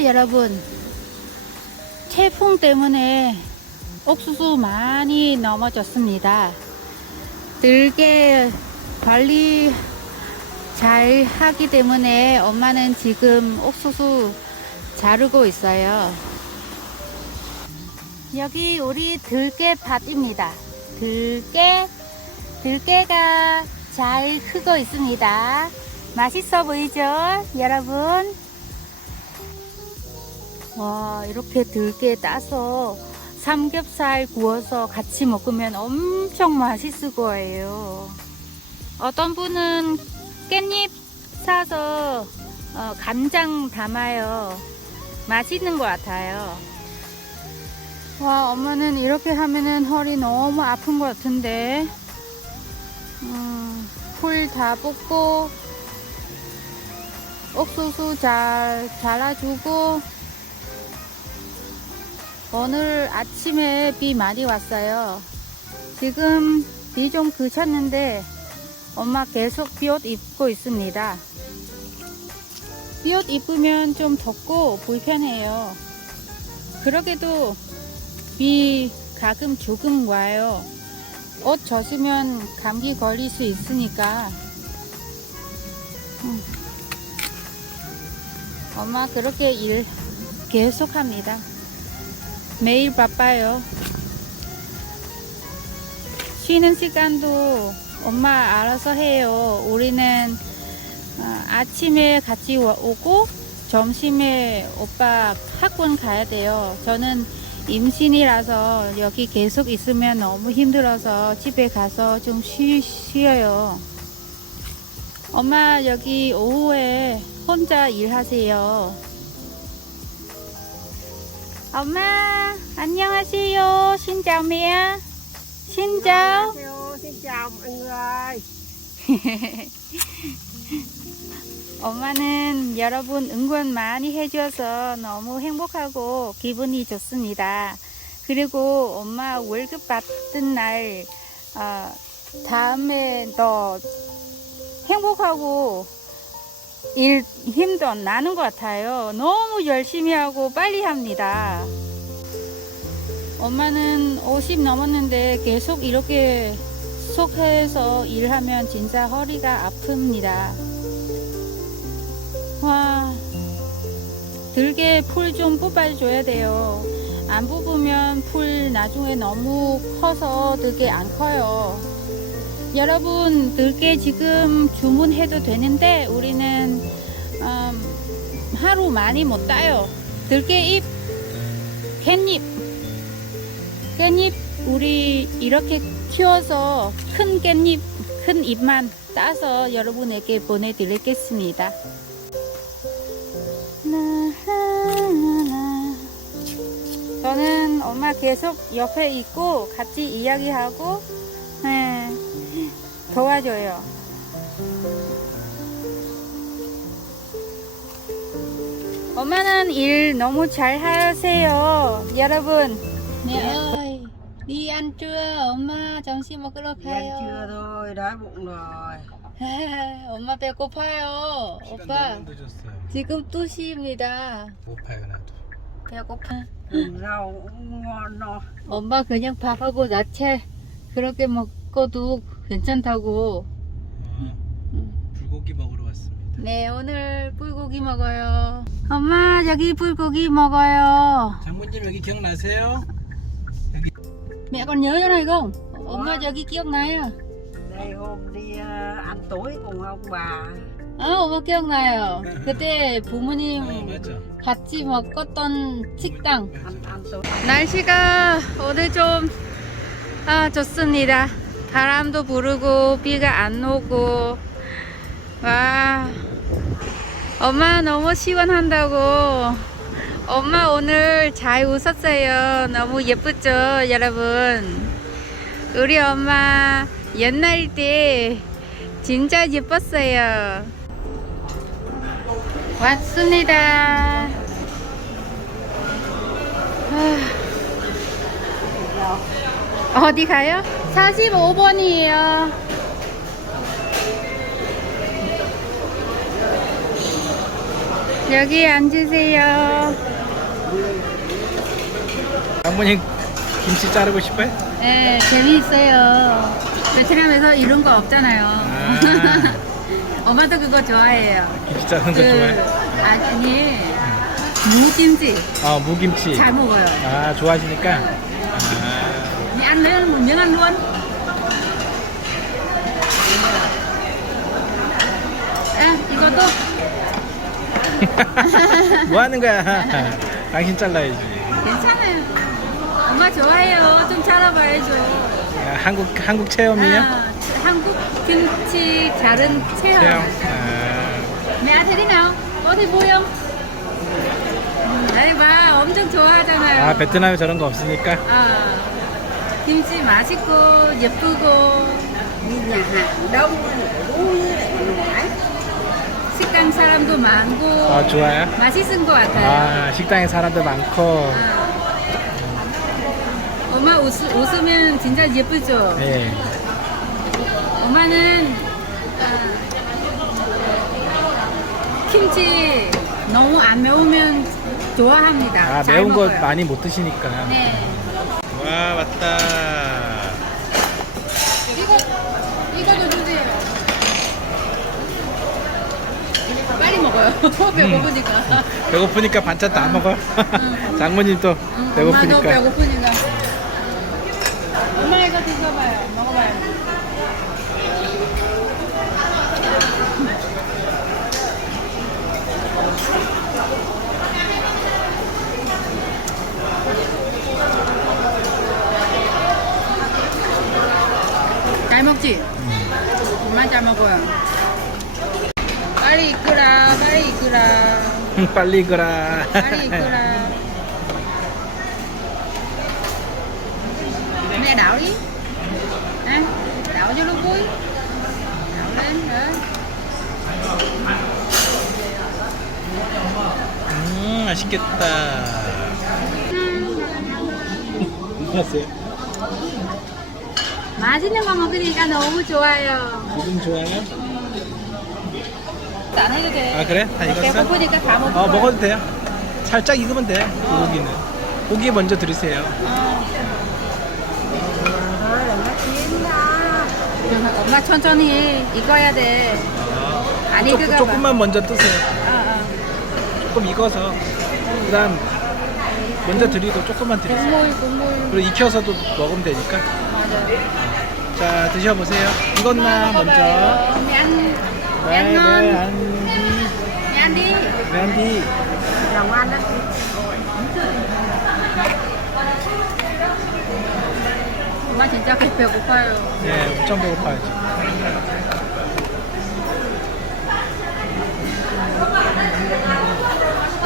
여러분 태풍 때문에 옥수수 많이 넘어졌습니다. 들게 관리 잘 하기 때문에 엄마는 지금 옥수수 자르고 있어요. 여기 우리 들깨 밭입니다. 들깨, 들깨가 잘 크고 있습니다. 맛있어 보이죠? 여러분? 와, 이렇게 들깨 따서 삼겹살 구워서 같이 먹으면 엄청 맛있을 거예요. 어떤 분은 깻잎 사서 어, 간장 담아요. 맛있는 것 같아요. 와, 엄마는 이렇게 하면은 허리 너무 아픈 것 같은데. 음, 풀다 뽑고, 옥수수 잘 잘라주고, 오늘 아침에 비 많이 왔어요. 지금 비 좀 그쳤는데, 엄마 계속 비옷 입고 있습니다. 비옷 입으면 좀 덥고 불편해요. 그러게도 비 가끔 조금 와요. 옷 젖으면 감기 걸릴 수 있으니까. 음. 엄마 그렇게 일 계속 합니다. 매일 바빠요. 쉬는 시간도 엄마 알아서 해요. 우리는 어, 아침에 같이 와- 오고 점심에 오빠 학원 가야 돼요. 저는 임신이라서 여기 계속 있으면 너무 힘들어서 집에 가서 좀 쉬, 쉬어요. 엄마 여기 오후에 혼자 일하세요. 엄마 안녕하세요. 신장 mẹ. 신장. Hello, xin chào mọi người. 엄마는 여러분 응원 많이 해줘서 너무 행복하고 기분이 좋습니다. 그리고 엄마 월급 받은 날 어, 다음에 더 행복하고 일 힘도 나는 것 같아요. 너무 열심히 하고 빨리 합니다. 엄마는 50 넘었는데 계속 이렇게 속해서 일하면 진짜 허리가 아픕니다. 와, 들게 풀 좀 뽑아줘야 돼요. 안 뽑으면 풀 나중에 너무 커서 들게 안 커요. 여러분, 들게 지금 주문해도 되는데 우리는 음, 하루 많이 못 따요. 들게 잎, 캣잎, 깻잎 우리 이렇게 키워서 큰 깻잎, 큰 잎만 따서 여러분에게 보내드리겠습니다. 저는 엄마 계속 옆에 있고 같이 이야기하고 네, 도와줘요. 엄마는 일 너무 잘 하세요. 여러분. Mẹ ơi, đi ăn trưa, 엄마 점심 먹으러 Đi ăn trưa 가요. thôi, đói bụng rồi. 엄마 배고파요. 오빠, 늦었어요. 지금 2시입니다. 못 파요 나도. 배고파. Cùng rau cũng ngon no. 엄마 그냥 밥하고 야채 그렇게 먹어도 괜찮다고. 어, 음. 불고기 먹으러 왔습니다. 네, 오늘 불고기 먹어요. 엄마, 여기 불고기 먹어요. 장모님 여기 기억나세요? Mẹ còn nhớ chỗ này không? 엄마 여기 기억나요? Đây hôm đi ờ, ăn tối cùng ông bà. 아, 엄마 기억나요. 그때 어 부모님 맞아. 같이 먹었던 식당. Ăn ăn tối. 날씨가 오늘 좀 아, 좋습니다. 바람도 부르고 비가 안 오고 와 엄마 너무 시원한다고 엄마 오늘 잘 웃었어요. 너무 예쁘죠, 여러분? 우리 엄마 옛날 때 진짜 예뻤어요. 왔습니다. 아, 어디 가요? 45번이에요. 여기 앉으세요. 장모님 김치 자르고 싶어요? 네, 재미있어요. 베트남에서 이런 거 없잖아요. 아. 엄마도 그거 좋아해요. 김치 자르는 거 그, 좋아해? 아니, 무김치 아 무김치. 잘 먹어요. 아 좋아하시니까. 아, ăn nữa, một miếng ăn luôn. 에, 이것도 뭐 하는 거야? 당신 잘라야지. 괜찮아요. 엄마 좋아해요. 좀 잘라봐야죠. 야, 한국 한국 체험이야? 아, 한국 김치 다른 체험. 체험. 아, Mẹ thấy thế nào? Có thấy vui không? đấy 봐, 엄청 좋아하잖아요. 아 베트남에 저런 거 없으니까. 아, 김치 맛있고 예쁘고 nhà hàng đông 식당 사람도 많고 아 좋아요? 맛있은 것 같아요. 아 식당에 사람도 많고. 아. 엄마 웃, 웃으면 진짜 예쁘죠? 예. 엄마는 아, 김치 너무 안 매우면 좋아합니다. 아 잘 매운 거 먹어요. 많이 못 드시니까. 네. 와 왔다. 이거 이거도 주세요. 빨리 먹어요. 배고프니까. 배고프니까 반찬 다 먹어. 응. 장모님 또 응, 엄마도 배고프니까. 배고프니까. 엄마 이거 드셔봐요. 먹어봐요. 잘 먹지? 엄마 잘 먹어요. 빨리 이끌어, 빨리 이끌어. 빨리 익어라. 빨리 이끌어. Mẹ đảo đi. Nè, đảo cho nó vui. Đảo lên nữa. 음 맛있겠다. 안녕하세요. 맛있는 거 먹으니까 너무 좋아요. 기분 좋아요? 안 해도 돼. 아 그래? 다 익었어? 배고프니까 다 먹을 어. 먹어도 돼요. 살짝 익으면 돼. 고기는. 고기 먼저 đừng có chiến đó 엄마 천천히 익어야 돼. 안 조, 익을까 봐. 조금만 먼저 뜨세요. 어, 어. 조금 익어서. 그 다음 먼저 드리고 조금만 드리세요. 국물, 국물. 그리고 익혀서도 먹으면 되니까. 맞아. 자 드셔보세요. 익었나 먼저. Mẹ ăn, 네, ăn 네, ngon. 안 Mẹ ăn đi. 랜디. lòng anh đó 엄마 진짜 배고파요. 네, 엄청 배고파야지.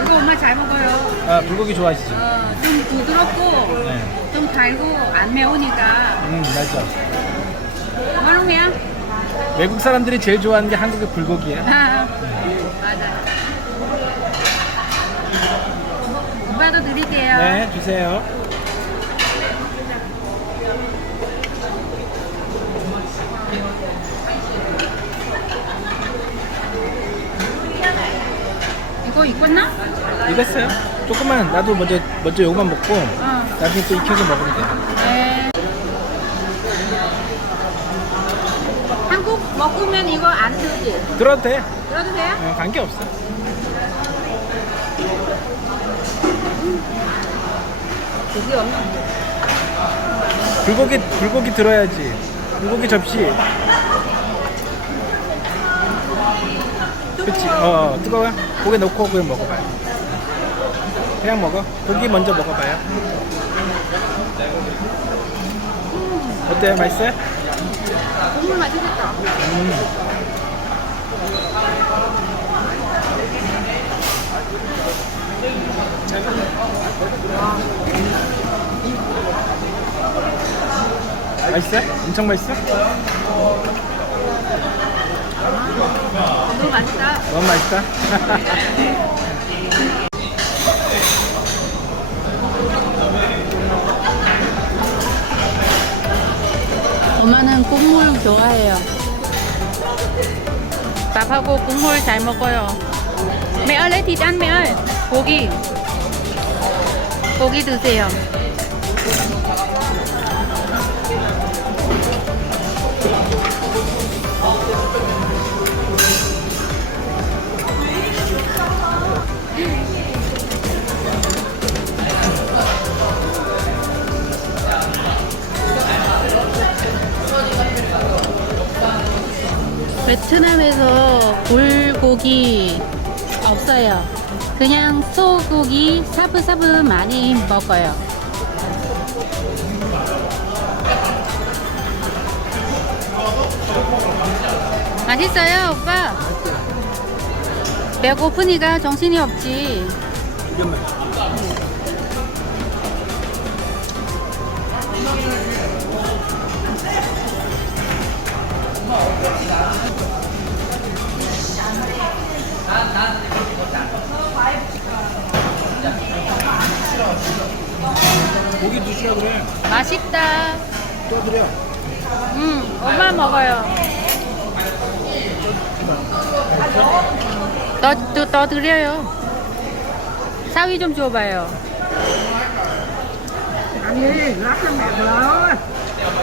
이거 엄마 잘 먹어요. 아 불고기 좋아하시죠? 어, 좀 부드럽고 네. 좀 달고 안 매우니까 음 맞죠. 맛있네요. 외국 사람들이 제일 좋아하는 게 한국의 불고기예요. 아, 맞아. 오빠도 드릴게요. 네, 주세요. 이거 익었나? 익었어요? 조금만 나도 먼저 먼저 요거만 먹고 어. 나중에 또 익혀서 먹으면 돼. 네. 한국 먹으면 이거 안 들지? 들어도 돼. 들어도 돼요? 어, 관계 없어. 없나? 불고기 불고기 들어야지. 불고기 접시. 그치? 어 뜨거워. 고기 넣고 그냥 먹어봐요. 그냥 먹어. 고기 먼저 먹어봐요. 어때요? 맛있어요? 국물 맛있겠다. 음. 맛있어? 엄청 맛있어? 너무 맛있다. 너무 맛있다. 엄마는 국물 좋아해요. 밥하고 국물 잘 먹어요. Ăn mẹ ơi. 고기. 고기 드세요. 베트남에서 불고기 없어요. 그냥 소고기 사브사브 많이 먹어요. 맛있어요, 오빠? 배고프니까 정신이 없지. 드려. 응, 엄마 먹어요. 더, 더, 더 드려요. 사위 좀 줘봐요.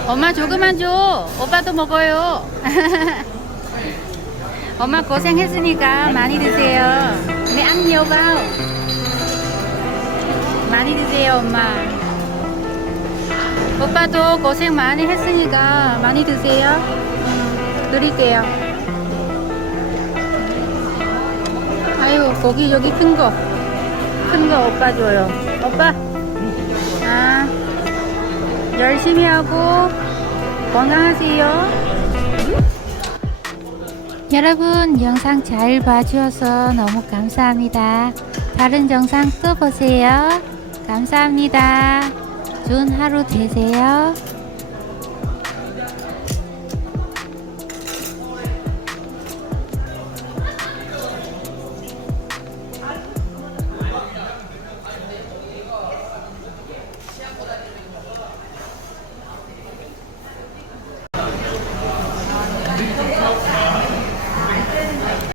엄마 조금만 줘. 오빠도 먹어요. 엄마 고생했으니까 많이 드세요. 네, nhiều vào. 많이 드세요, 엄마. 오빠도 고생 많이 했으니까 많이 드세요. 음, 드릴게요. 아유, 고기 여기 큰 거. 큰 거 오빠 줘요. 오빠. 아. 열심히 하고 건강하세요. 여러분 영상 잘 봐주셔서 너무 감사합니다. 다른 영상 또 보세요. 감사합니다. 좋은 하루 되세요.